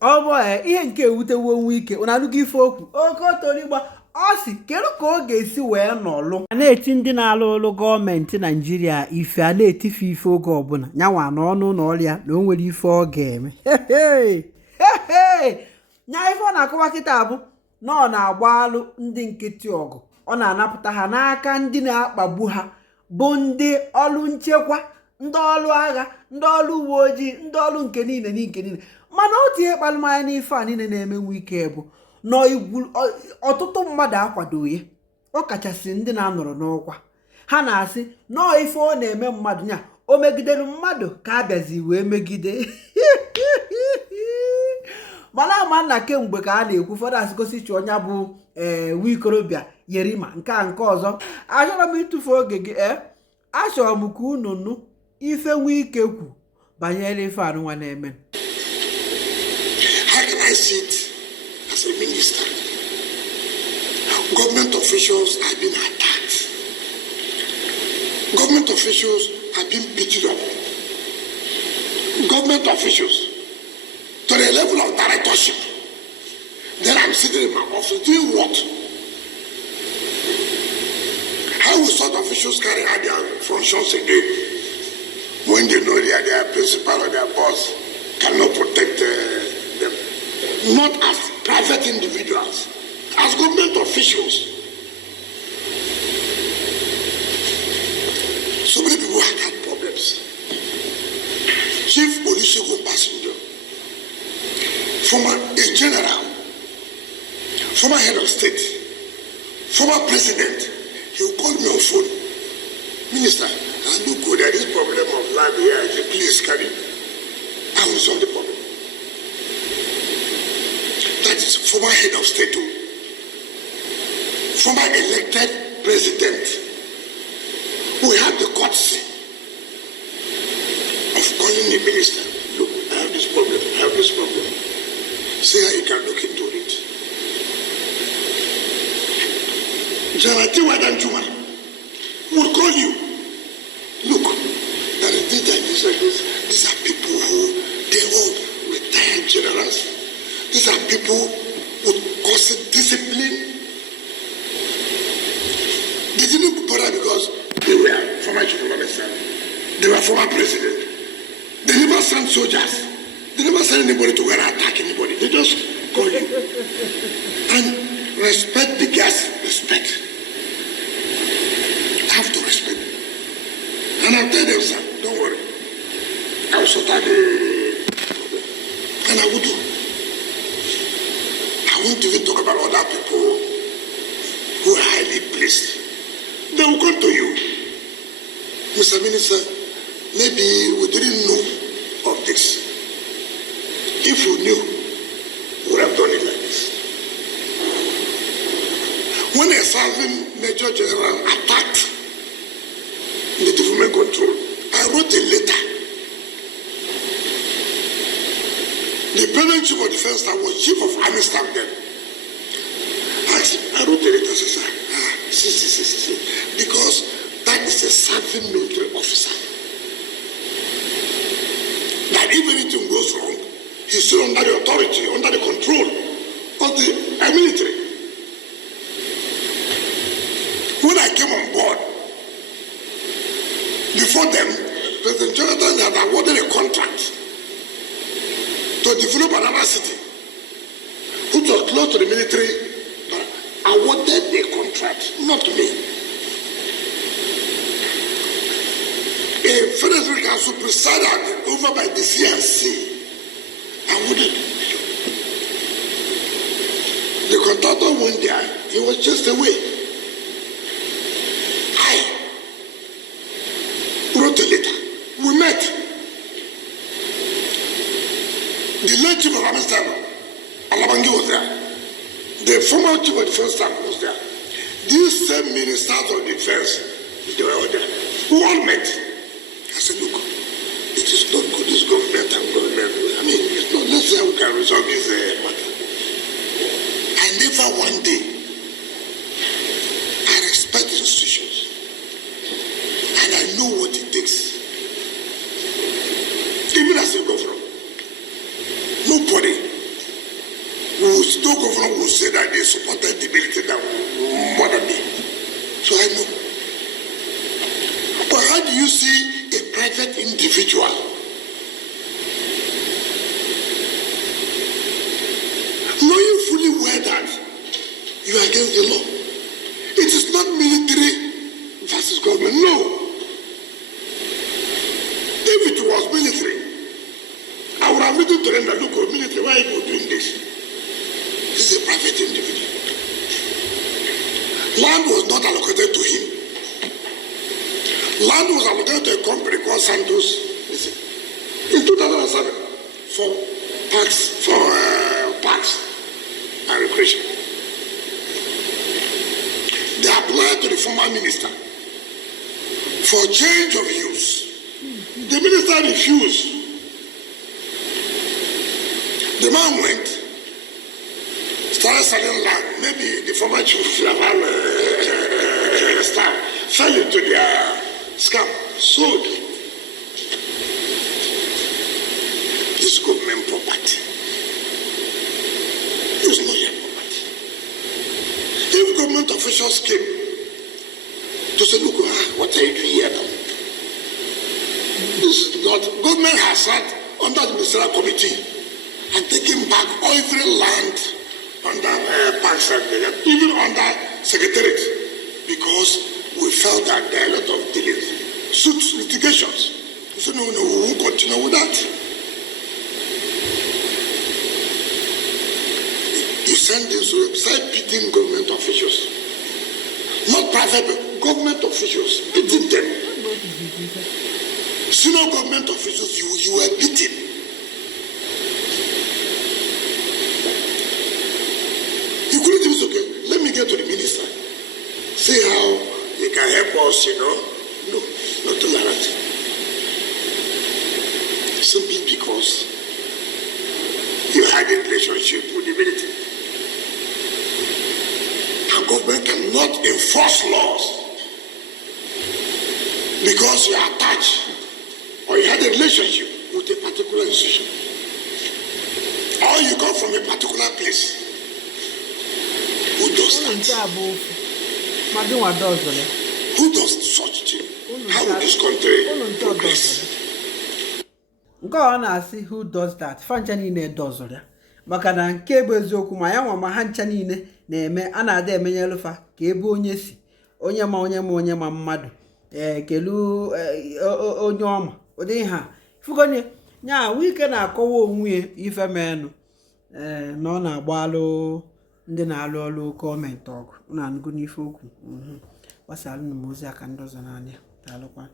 ọ bụ ihe nke ewutewo Wike ọ na-alụgo ife okwu oke otorigba ọ sị kedu ka ọ ga-esi wee nọlụ a na-eti ndị na-alụ ọlụ gọọmenti Naijiria ife a na-etife ife oge ọbụla nyanwa n'ọnụ na ọrịa na o nwere ife ọ ga-eme nya ife ọ na-akọwa kịta bụ na ọ na-agba alụ ndị nkịtị ọgụ ọ na-anapụta ha n'aka ndị na-akpagbu ha bụ ndị ọrụ nchekwa ndị ọrụ agha ndị ọrụ uwe ojii ndị ọrụ nke niile mana otu ihe kpalụmanya n'ife a niile na-eme Wike bụ na ọtụtụ mmadụ akwado ya ọ kachasị ndị na-anọrọ n'ọkwa ha na-asị nọọ ife ọ na-eme mmadụ nya o megidere mmadụ ka a bịazi wee megide mana ama nna kemgbe ka a na-ekwu ụfọdụ asịgosichi ọnya bụ Wikorobịa Yerima nke a nke ọzọ achọrọ m ịtụfu oge gị achọrọ m ka unu nụ ife Wike kwu banyere ife anụnwa na-eme. How can I sit as a minister? Government officials are being attacked. Government officials are being beaten up. Government officials to the level of directorship. Then I'm sitting in my office doing what? How will such officials carry out their functions again when they know their principal or their boss cannot protect them? Not as private individuals, as government officials. So many people have had problems. Chief Olusegun Passenger, former a general, former head of state, former president, he will call me on phone. Minister, I look good at this problem of land here. I say, please carry. I will solve the problem. That is former head of state, former elected president. We have the courtesy of calling the minister. Look, I have this problem. I have this problem. See how you can look into it. Janati Wadanjuma will call you. Look, there is this and this. These are people who they all retired generals. These are people with constant discipline. They didn't bother because they were former chief of minister. They were former president. They never sent soldiers. They never sent anybody to go and attack anybody. They just call you. And respect the guests. Respect. I have to respect them. And I'll tell them, sir, don't worry. I will sort out the problem. And I will do. I won't even talk about other people who are highly placed. They will come to you. Mr. Minister, maybe we didn't know of this. If you knew, we would have done it like this. When a serving Major General attacked the development control, I wrote a letter. The President Chief of Defense Staff was Chief of Army Staff then. I wrote a letter, see, because that is a serving military officer. That if anything goes wrong, he's still under the authority, under the control of the military. When I came on board, before them, President Jonathan had awarded a contract to develop another city, which was close to the military, but awarded the contract, not me. A Federal Council presided over by the CNC awarded. The contractor went there, he was just away. I wrote a letter. We met. The late Chief of Army Staff, Alabangi, was there. The former Chief of Defense Staff was there. These same ministers of defense, they were all there. We all met. I said, look, it is not good, this government and government. I mean, it's not necessary we can resolve this matter. I never one day, I respect the institutions. And I know what it takes. Even as a governor, nobody no governor will say that they supported the military more than me. So I know. But how do you see a private individual knowing fully well that you are against the law? It is not military versus government. No. If it was military, I would have written to them that, look, military, why are you doing this? This is a private individual. Land was not allocated to him. Land was allocated to a company called Santos. Listen, in 2007 for parks and recreation. They applied to the former minister for change of use. The minister refused. The man went, started selling land. Maybe the former chief staff fell into their scam, sold. This government property. It's not your property. If government officials came to say, look, what are you doing here now? This is not, government has sat under the ministerial committee and taken back every land under parks and even under secretariat, because we felt that there are a lot of delays, suits, litigations. So no, we won't continue with that. You send this website beating government officials, not private, but government officials, beating them. Senior government officials, you were beaten. You couldn't even say, okay, let me get to the minister. See how he can help us, No, not to that. Simply because you had a relationship with the military. And government cannot enforce laws because you are attached or you had a relationship with a particular institution, or you come from a particular place. Who does that? Who does such thing? How will this country progress? Nke ọ na-asị who does that? Fancha niile dozụrụ ya, maka na nke bụ eziokwu ma ya nwa ma ha ncha niile na-eme, a na-ada emenyelufa ka ebe onye si, onye ma mmadụ kelu onye ọma ụdị ha fugonye nya Wike na-akọwa onwe ife menụ na ọ na-agbalụ ndị na-alụ ọrụ gọọmenti ọgụ na anụgo n'ife okwu gbasara na ozi aka ndị ọzọ n'anya daalụkwa.